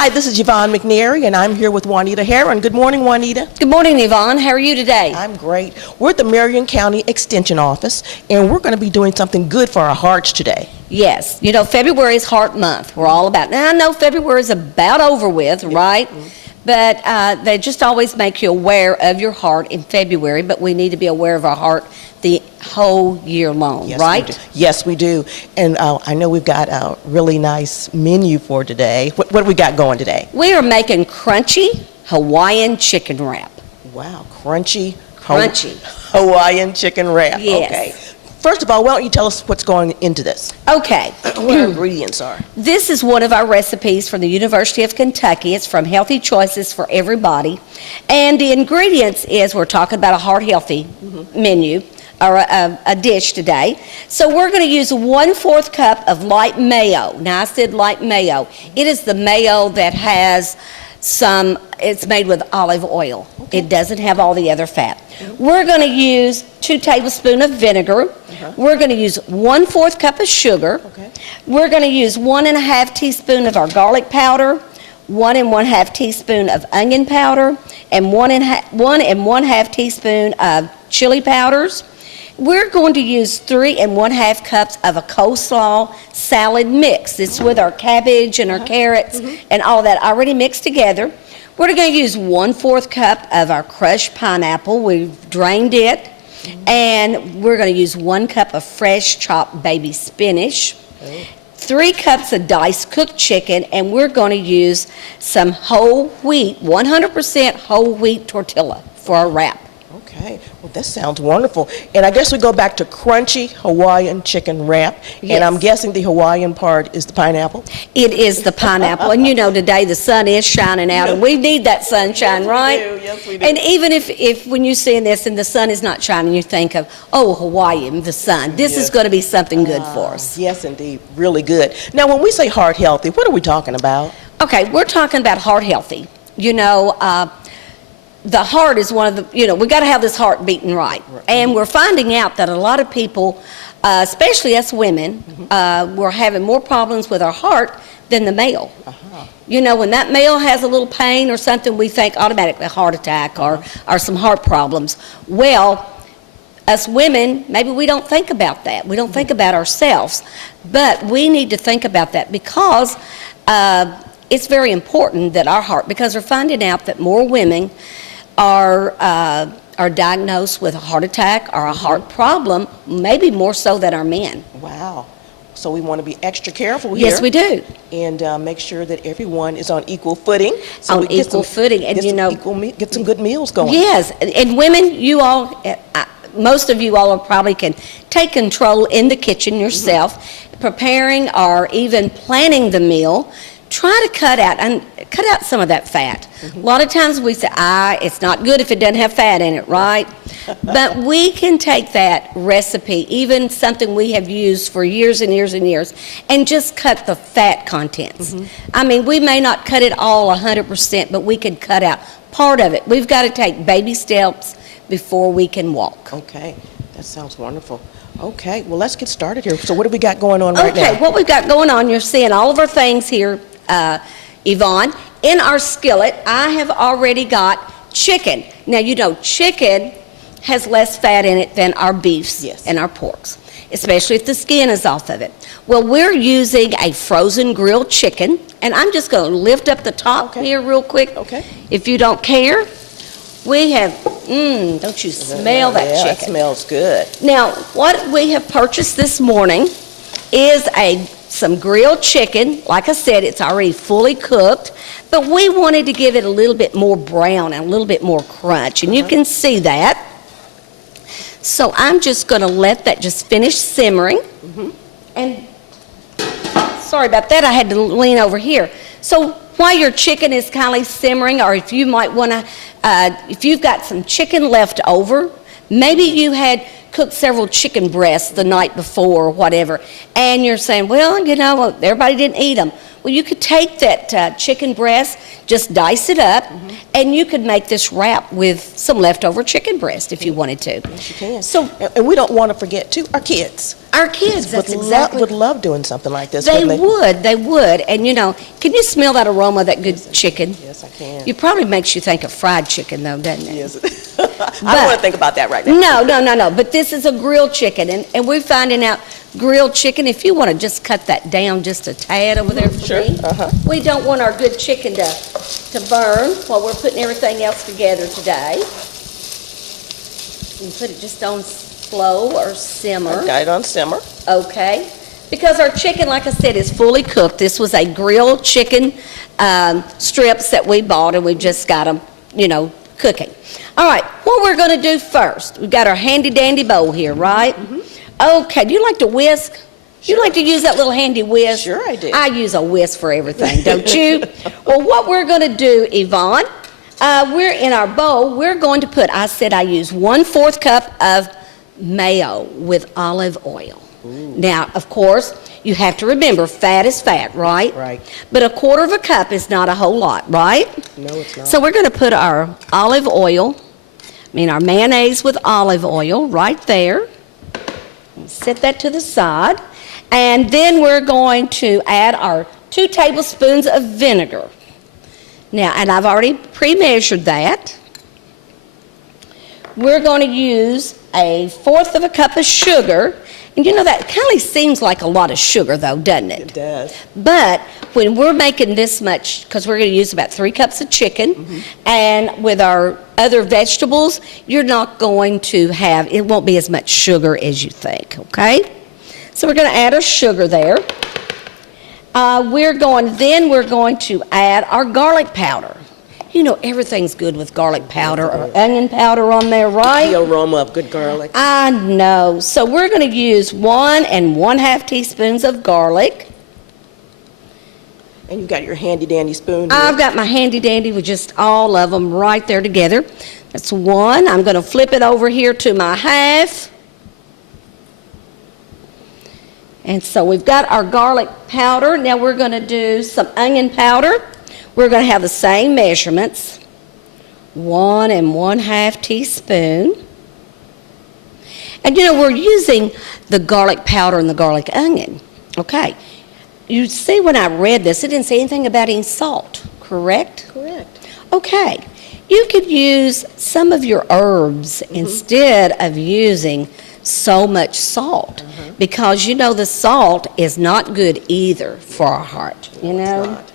Hi, this is Yvonne McNary, and I'm here with Juanita Heron. Good morning, Juanita. Good morning, Yvonne. How are you today? I'm great. We're at the Marion County Extension Office, and we're going to be doing something good for our hearts today. Yes. You know, February is Heart Month. We're all about. Now, I know February is about over with, right? Mm-hmm. But they just always make you aware of your heart in February, but we need to be aware of our heart the whole year long, Yes, right? We do. Yes, we do. And I know we've got a really nice menu for today. What do we got going today? We are making crunchy Hawaiian chicken wrap. Wow, crunchy Hawaiian chicken wrap. Yes. Okay. First of all, why don't you tell us what's going into this? Okay. What our ingredients are. This is one of our recipes from the University of Kentucky. It's from Healthy Choices for Everybody. And the ingredients is, we're talking about a heart-healthy menu, or a dish today. So we're going to use 1/4 cup of light mayo. Now, I said light mayo. It is the mayo that has it's made with olive oil. Okay. It doesn't have all the other fat. We're going to use 2 tablespoons of vinegar. We're going to use 1/4 cup of sugar. Okay. We're going to use 1 1/2 teaspoon of our garlic powder, 1 1/2 teaspoon of onion powder, and 1 1/2 teaspoon of chili powders. We're going to use 3 1/2 cups of a coleslaw salad mix. It's with our cabbage and our carrots and all that already mixed together. We're going to use 1/4 cup of our crushed pineapple. We've drained it. And we're going to use 1 cup of fresh chopped baby spinach, 3 cups of diced cooked chicken, and we're going to use some whole wheat, 100% whole wheat tortilla for our wrap. Okay, well, that sounds wonderful. And I guess we go back to crunchy Hawaiian chicken wrap. Yes. And I'm guessing the Hawaiian part is the pineapple? It is the pineapple. And you know, today the sun is shining out, and we need that sunshine, right? Yes, we do. And even if when you see this and the sun is not shining, you think of, oh, Hawaii and the sun. This is going to be something good for us. Yes, indeed. Really good. Now, when we say heart healthy, what are we talking about? Okay, we're talking about heart healthy. You know, the heart is one of the, we got to have this heart beating right. And we're finding out that a lot of people, especially us women, we're having more problems with our heart than the male. You know, when that male has a little pain or something, we think automatically a heart attack or some heart problems. Well, us women, maybe we don't think about that. We don't think about ourselves. But we need to think about that because it's very important that our heart, because we're finding out that more women are diagnosed with a heart attack or a heart problem, maybe more so than our men. Wow. So we want to be extra careful here. Yes, we do. And make sure that everyone is on equal footing. So on equal footing. And get some good meals going. Yes. And women, you all, most of you all probably can take control in the kitchen yourself, preparing or even planning the meal. Try to cut out some of that fat. A lot of times we say, it's not good if it doesn't have fat in it, right? But we can take that recipe, even something we have used for years and years and years, and just cut the fat contents. I mean, we may not cut it all 100%, but we can cut out part of it. We've got to take baby steps before we can walk. Okay, that sounds wonderful. Okay, well, let's get started here. So what do we got going on right now? Okay, what we've got going on, you're seeing all of our things here, Yvonne. In our skillet, I have already got chicken. Now, you know, chicken has less fat in it than our beefs and our porks, especially if the skin is off of it. Well, we're using a frozen grilled chicken, and I'm just going to lift up the top here real quick. Okay. If you don't care, we have, don't you smell that chicken? It smells good. Now, what we have purchased this morning is some grilled chicken. Like I said, it's already fully cooked, but we wanted to give it a little bit more brown and a little bit more crunch, and you can see that. So I'm just going to let that just finish simmering. And sorry about that, I had to lean over here. So while your chicken is kind of simmering, or if you might want to, if you've got some chicken left over, maybe you had cooked several chicken breasts the night before or whatever, and you're saying, well, you know, everybody didn't eat them. Well, you could take that chicken breast, just dice it up, and you could make this wrap with some leftover chicken breast if you wanted to. Yes, you can. So And we don't want to forget, too, our kids. our kids, that's exactly. Would love doing something like this. They wouldn't would, they would. And can you smell that aroma of that good chicken? Yes, I can. It probably makes you think of fried chicken, though, doesn't it? Yes. I don't want to think about that right No, now. no, no, no. But this is a grilled chicken, and we're finding out grilled chicken. If you want to just cut that down just a tad over there for Sure. me, we don't want our good chicken to burn while we're putting everything else together today. You put it just on slow or simmer. Got it on simmer. Okay. Because our chicken, like I said, is fully cooked. This was a grilled chicken strips that we bought, and we just got them, cooking. All right, what we're going to do first, we've got our handy-dandy bowl here, right? Okay, do you like to whisk? You like to use that little handy whisk? Sure I do. I use a whisk for everything, don't you? Well, what we're going to do, Yvonne, we're in our bowl, we're going to put, I said I use 1/4 cup of mayo with olive oil. Now, of course, you have to remember, fat is fat, right? Right. But 1/4 cup is not a whole lot, right? No, it's not. So we're going to put our olive oil, our mayonnaise with olive oil right there. Set that to the side. And then we're going to add our 2 tablespoons of vinegar. Now, and I've already pre-measured that. We're going to use 1/4 cup of sugar. And that kind of seems like a lot of sugar, though, doesn't it? It does. But when we're making this much, because we're going to use about 3 cups of chicken, and with our other vegetables, you're not going to have, it won't be as much sugar as you think, okay? So we're going to add our sugar there. We're going to add our garlic powder. Everything's good with garlic powder or onion powder on there, right? The aroma of good garlic. I know. So we're going to use 1 1/2 teaspoons of garlic. And you've got your handy-dandy spoon here. I've got my handy-dandy with just all of them right there together. That's 1. I'm going to flip it over here to my 1/2. And so we've got our garlic powder. Now we're going to do some onion powder. We're going to have the same measurements, 1 1/2 teaspoon. And we're using the garlic powder and the garlic onion. Okay. You see when I read this, it didn't say anything about any salt, correct? Correct. Okay. You could use some of your herbs instead of using so much salt because the salt is not good either for our heart, It's not.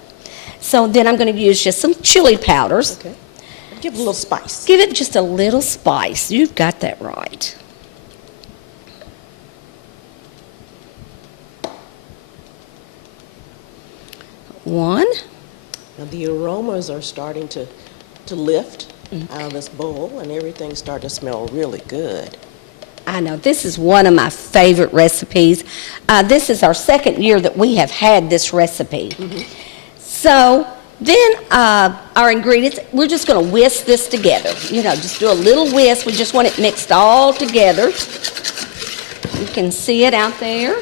So then I'm going to use just some chili powders. Okay. Give it a little spice. Give it just a little spice. You've got that right. One. Now the aromas are starting to lift out of this bowl, and everything's starting to smell really good. I know, this is one of my favorite recipes. This is our 2nd year that we have had this recipe. So then our ingredients, we're just going to whisk this together. Just do a little whisk. We just want it mixed all together. You can see it out there.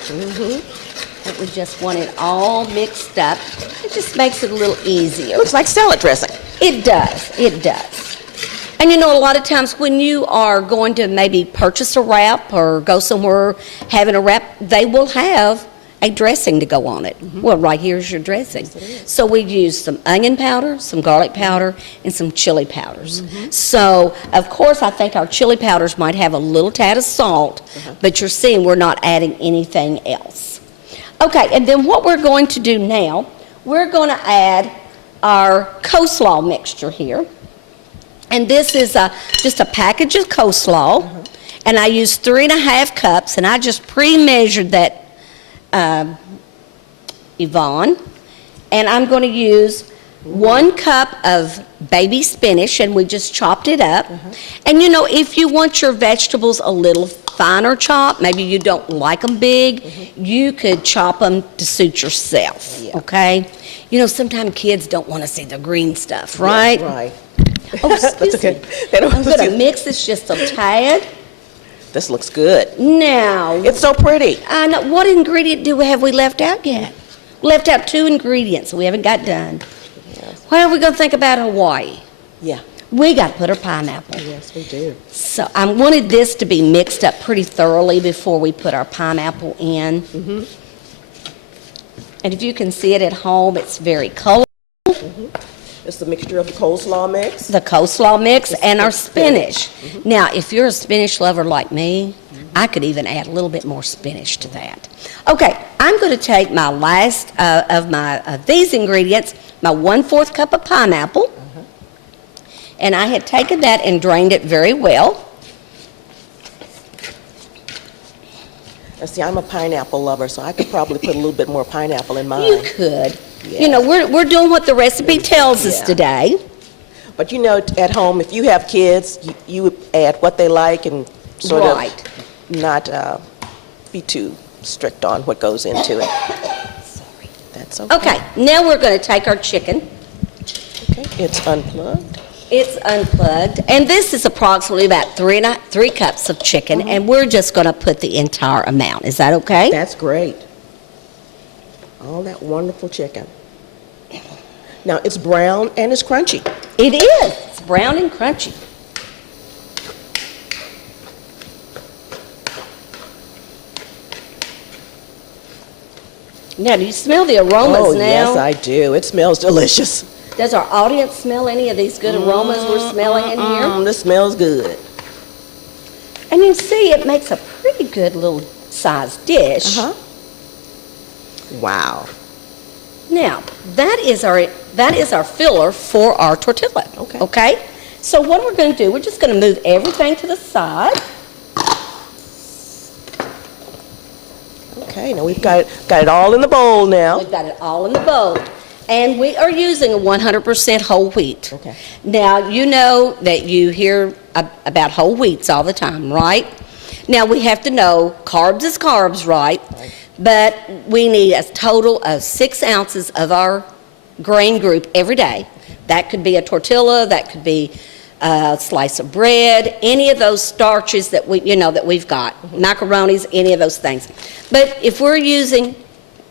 But we just want it all mixed up. It just makes it a little easier. Looks like salad dressing. It does. It does. And a lot of times when you are going to maybe purchase a wrap or go somewhere having a wrap, they will have a dressing to go on it. Well, right here's your dressing. So we use some onion powder, some garlic powder, and some chili powders. So, of course, I think our chili powders might have a little tad of salt, but you're seeing we're not adding anything else. Okay, and then what we're going to do now, we're going to add our coleslaw mixture here. And this is just a package of coleslaw, and I used 3 1/2 cups, and I just pre-measured that, Yvonne. And I'm going to use 1 cup of baby spinach, and we just chopped it up. And if you want your vegetables a little finer chopped, maybe you don't like them big, you could chop them to suit yourself, okay? Sometimes kids don't want to see the green stuff, right? Yeah, right. Oh, excuse okay. me. I'm going to mix this just a tad. This looks good. Now, It's so pretty. what ingredient have we left out yet? left out two ingredients we haven't got done. Yes. What are we going to think about Hawaii? Yeah. We got to put our pineapple. Yes, we do. So I wanted this to be mixed up pretty thoroughly before we put our pineapple in. Mm-hmm. And if you can see it at home, it's very colorful. It's the mixture of the coleslaw mix. The coleslaw mix and our spinach. Now, if you're a spinach lover like me, I could even add a little bit more spinach to that. Okay, I'm going to take my last of these ingredients, my 1/4 cup of pineapple, and I had taken that and drained it very well. Now, see, I'm a pineapple lover, so I could probably put a little bit more pineapple in mine. You could. Yeah. You know, we're doing what the recipe tells us Yeah. today. But you know, at home, if you have kids, you would add what they like and sort Right. of not be too strict on what goes into it. Sorry. That's okay. Okay, now we're going to take our chicken. Okay, it's unplugged. It's unplugged, and this is approximately about 3 cups of chicken, and we're just going to put the entire amount. Is that okay? That's great. All that wonderful chicken. Now, it's brown and it's crunchy. It is. It's brown and crunchy. Now, do you smell the aromas Oh, now? yes, I do. It smells delicious. Does our audience smell any of these good aromas we're smelling in here? This smells good. And you see, it makes a pretty good little sized dish. Uh-huh. Wow. Now, that is our filler for our tortilla. Okay. Okay? So what we're going to do, we're just going to move everything to the side. Okay, now we've got it all in the bowl now. We've got it all in the bowl. And we are using a 100% whole wheat. Okay. Now, you know that you hear about whole wheats all the time, right? Now, we have to know carbs is carbs, right? But we need a total of 6 ounces of our grain group every day. That could be a tortilla, that could be a slice of bread, any of those starches that we've got, macaronis, any of those things. But if we're using,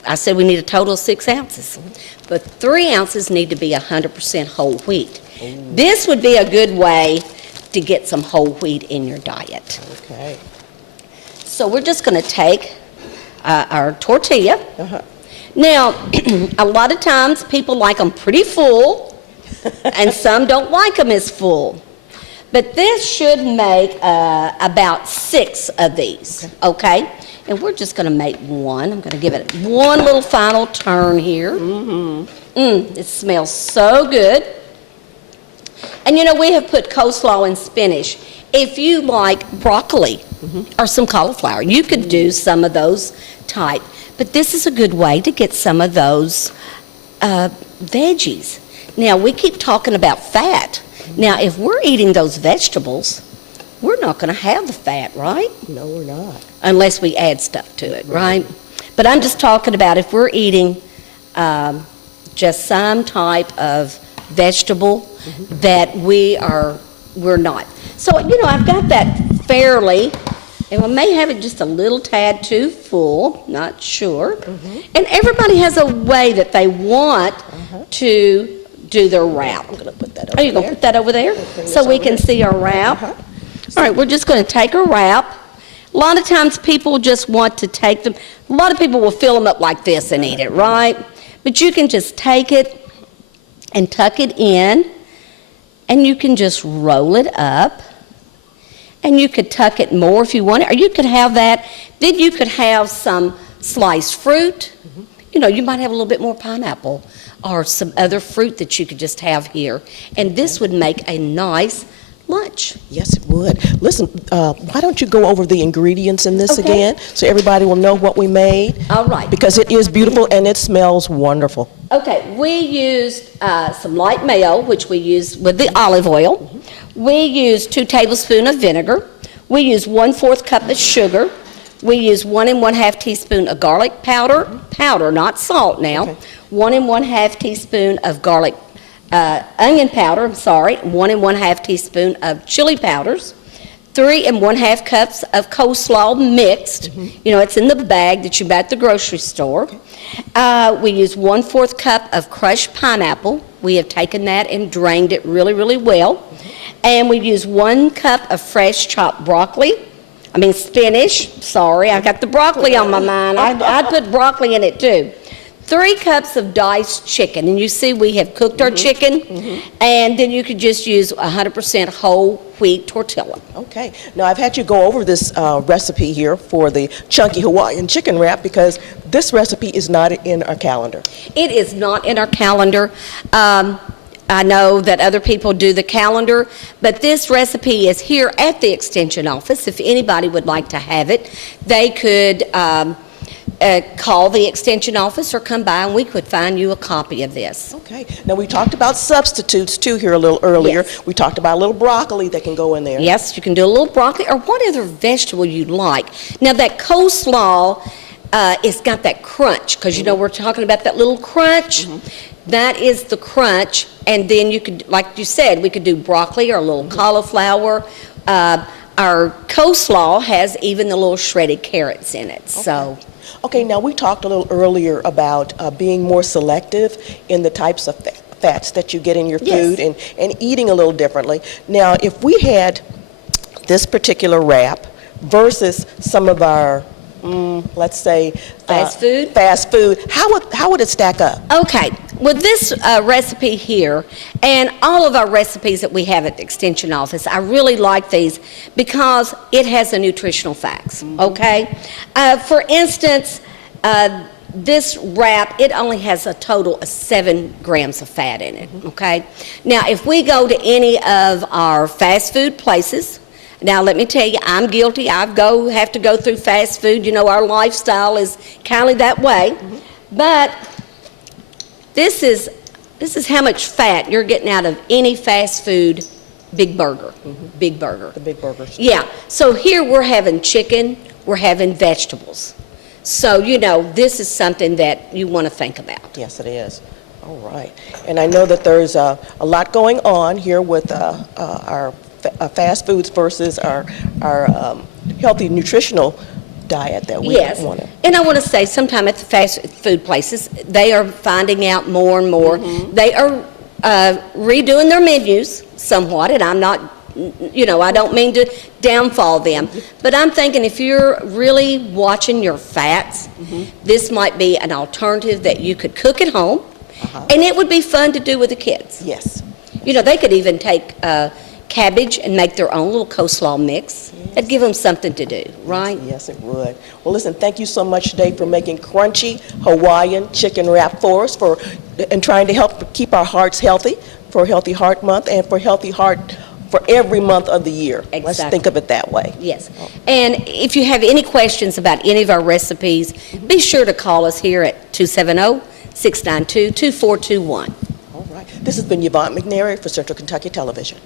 I said we need a total of 6 ounces, but 3 ounces need to be 100% whole wheat. This would be a good way to get some whole wheat in your diet. Okay. So we're just going to take our tortilla. Uh-huh. Now, a lot of times people like them pretty full, and some don't like them as full. But this should make about 6 of these, okay? And we're just going to make one. I'm going to give it one little final turn here. It smells so good. And you know, we have put coleslaw and spinach. If you like broccoli or some cauliflower, you could do some of those type. But this is a good way to get some of those veggies. Now, we keep talking about fat. Now, if we're eating those vegetables, we're not going to have the fat, right? No, we're not. Unless we add stuff to it, right? But I'm just talking about if we're eating just some type of vegetable that we're not. So, you know, I've got that fairly, and we may have it just a little tad too full, not sure. And everybody has a way that they want to do their wrap. I'm going to put that over Are you going to there. put that over there bring so this we over can here. see our wrap? All right, we're just going to take a wrap. A lot of times people just want to take them. A lot of people will fill them up like this and eat it, right? But you can just take it and tuck it in, and you can just roll it up. And you could tuck it more if you want it, or you could have that. Then you could have some sliced fruit. You know, you might have a little bit more pineapple or some other fruit that you could just have here. And this would make a nice lunch. Yes, it would. Listen, why don't you go over the ingredients in this Okay. again so everybody will know what we made? All right. Because it is beautiful and it smells wonderful. Okay, we used some light mayo, which we used with the olive oil. We used 2 tablespoons of vinegar. We used 1/4 cup of sugar. We used 1 1/2 teaspoon of garlic powder, not salt now. Okay. 1 1/2 teaspoon of garlic onion powder, 1 1/2 teaspoon of chili powders, 3½ cups of coleslaw mixed. You know, it's in the bag that you buy at the grocery store. We use 1/4 cup of crushed pineapple. We have taken that and drained it really, really well. And we use 1 cup of fresh chopped spinach. Sorry, I got the broccoli on my mind. I'd put broccoli in it too. 3 cups of diced chicken, and you see we have cooked our chicken, and then you could just use 100% whole wheat tortilla. Okay. Now, I've had you go over this recipe here for the chunky Hawaiian chicken wrap because this recipe is not in our calendar. It is not in our calendar. I know that other people do the calendar, but this recipe is here at the Extension office. If anybody would like to have it, they could call the Extension office or come by and we could find you a copy of this. Okay. Now, we talked about substitutes too here a little earlier. Yes. We talked about a little broccoli that can go in there. Yes, you can do a little broccoli or what other vegetable you'd like. Now, that coleslaw, it's got that crunch because, you know, we're talking about that little crunch. That is the crunch, and then you could, like you said, we could do broccoli or a little cauliflower. Our coleslaw has even the little shredded carrots in it. So. Okay, now we talked a little earlier about being more selective in the types of fats that you get in your food and eating a little differently. Now, if we had this particular wrap versus some of our, let's say, Fast food, how would it stack up? Okay, with this recipe here, and all of our recipes that we have at the Extension office, I really like these because it has the nutritional facts, okay? For instance, this wrap, it only has a total of 7 grams of fat in it, okay? Now, if we go to any of our fast food places, now, let me tell you, I'm guilty. I have to go through fast food. You know, our lifestyle is kind of that way. But this is how much fat you're getting out of any fast food big burger. Big burger. The big burgers. Yeah. So here we're having chicken. We're having vegetables. So, you know, this is something that you want to think about. Yes, it is. All right. And I know that there's a lot going on here with our fast foods versus our healthy nutritional diet that we want to. And I want to say, sometime at the fast food places, they are finding out more and more. They are redoing their menus somewhat, and I'm not, you know, I don't mean to downfall them, but I'm thinking if you're really watching your fats, this might be an alternative that you could cook at home, and it would be fun to do with the kids. Yes. You know, they could even take cabbage and make their own little coleslaw mix. That'd give them something to do, right? Yes, it would. Well, listen, thank you so much today for making crunchy Hawaiian chicken wrap for us and trying to help keep our hearts healthy for Healthy Heart Month and for Healthy Heart for every month of the year. Exactly. Let's think of it that way. Yes. And if you have any questions about any of our recipes, be sure to call us here at 270-692-2421. All right. This has been Yvonne McNary for Central Kentucky Television.